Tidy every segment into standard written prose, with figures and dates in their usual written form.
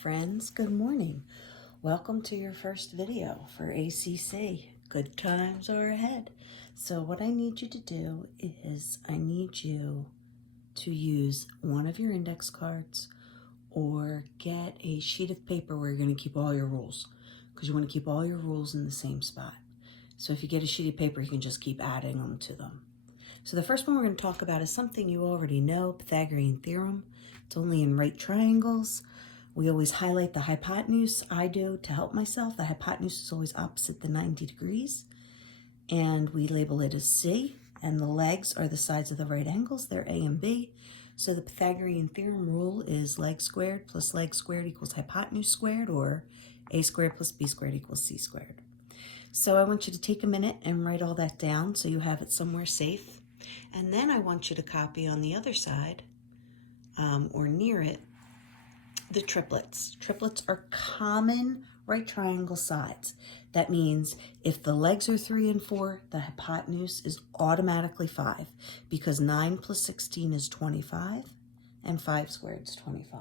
friends, good morning. Welcome to your first video for ACC. Good times are ahead. So what I need you to do is I need you to use one of your index cards or get a sheet of paper where you're going to keep all your rules, because you want to keep all your rules in the same spot. So if you get a sheet of paper, you can just keep adding them to them. So the first one we're going to talk about is something you already know, Pythagorean theorem. It's only in right triangles. We always highlight the hypotenuse. I do to help myself. The hypotenuse is always opposite the 90 degrees. And we label it as C. And the legs are the sides of the right angles. They're A and B. So the Pythagorean theorem rule is leg squared plus leg squared equals hypotenuse squared, or A squared plus B squared equals C squared. So I want you to take a minute and write all that down so you have it somewhere safe. And then I want you to copy on the other side, or near it, the triplets. Triplets are common right triangle sides. That means if the legs are 3 and 4, the hypotenuse is automatically 5, because 9 plus 16 is 25, and 5 squared is 25.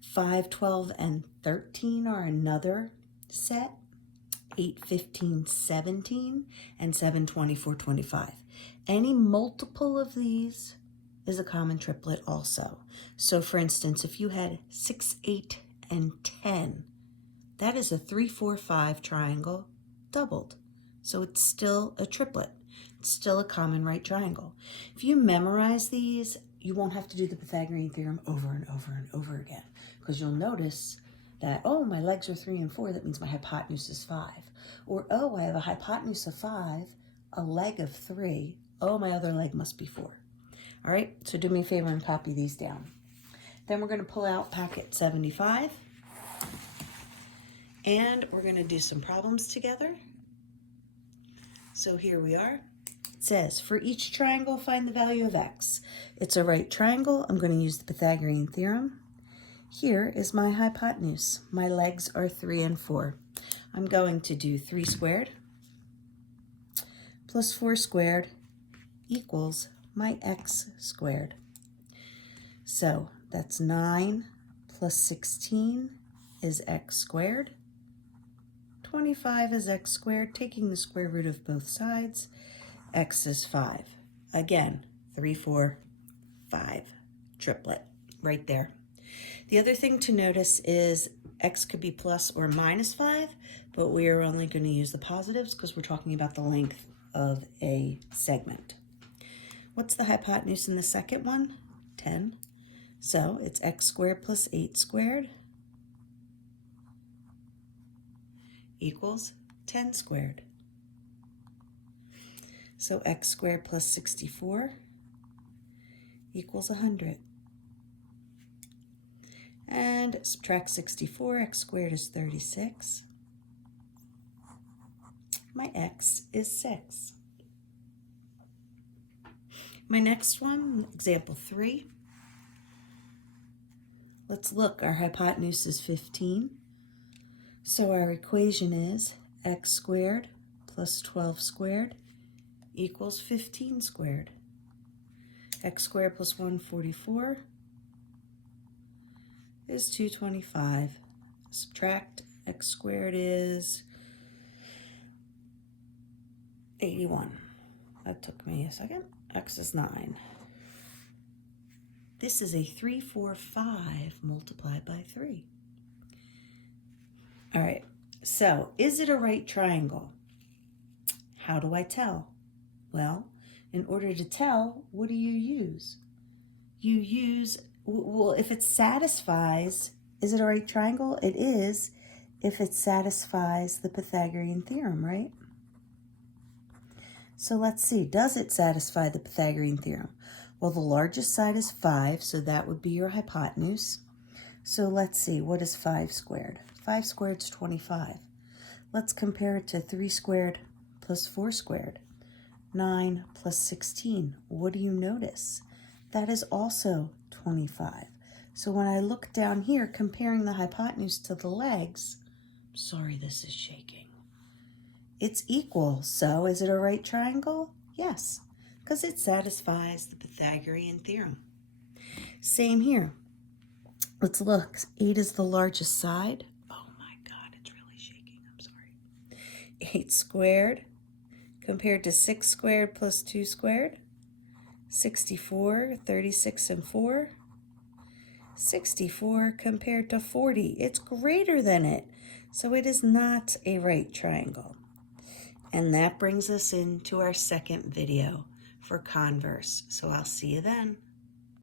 5, 12, and 13 are another set. 8, 15, 17, and 7, 24, 25. Any multiple of these is a common triplet also. So for instance, if you had 6, 8, and 10, that is a 3, 4, 5 triangle doubled. So it's still a triplet. It's still a common right triangle. If you memorize these, you won't have to do the Pythagorean theorem over and over and over again, because you'll notice that, oh, my legs are 3 and 4, that means my hypotenuse is 5. Or, oh, I have a hypotenuse of 5, a leg of 3, oh, my other leg must be 4. All right, so do me a favor and copy these down. Then we're going to pull out packet 75, and we're going to do some problems together. So here we are. It says, for each triangle, find the value of x. It's a right triangle. I'm going to use the Pythagorean theorem. Here is my hypotenuse. My legs are 3 and 4. I'm going to do 3 squared plus 4 squared equals my x squared. So that's 9 plus 16 is x squared. 25 is x squared, taking the square root of both sides. X is 5. Again, 3, 4, 5, triplet right there. The other thing to notice is x could be plus or minus 5, but we are only going to use the positives because we're talking about the length of a segment. What's the hypotenuse in the second one? 10. So it's x squared plus 8 squared equals 10 squared. So x squared plus 64 equals 100. And subtract 64, x squared is 36. My x is 6. My next one, example 3. Let's look, our hypotenuse is 15. So our equation is x squared plus 12 squared equals 15 squared. X squared plus 144 is 225. Subtract x squared is 81. That took me a second. X is 9. This is a 3, 4, 5 multiplied by 3. All right, so is it a right triangle? How do I tell? Well, in order to tell, what do you use? You use, well, if it satisfies, is it a right triangle? It is, if it satisfies the Pythagorean theorem, right? So let's see, does it satisfy the Pythagorean theorem? Well, the largest side is 5, so that would be your hypotenuse. So let's see, what is 5 squared? 5 squared is 25. Let's compare it to 3 squared plus 4 squared. 9 plus 16. What do you notice? That is also 25. So when I look down here, comparing the hypotenuse to the legs, sorry, this is shaking. It's equal. So is it a right triangle? Yes, because it satisfies the Pythagorean theorem. Same here. Let's look. 8 is the largest side. Oh my God, it's really shaking. I'm sorry. 8 squared compared to 6 squared plus 2 squared. 64, 36 and 4. 64 compared to 40. It's greater than it. So it is not a right triangle. And that brings us into our second video for converse. So I'll see you then.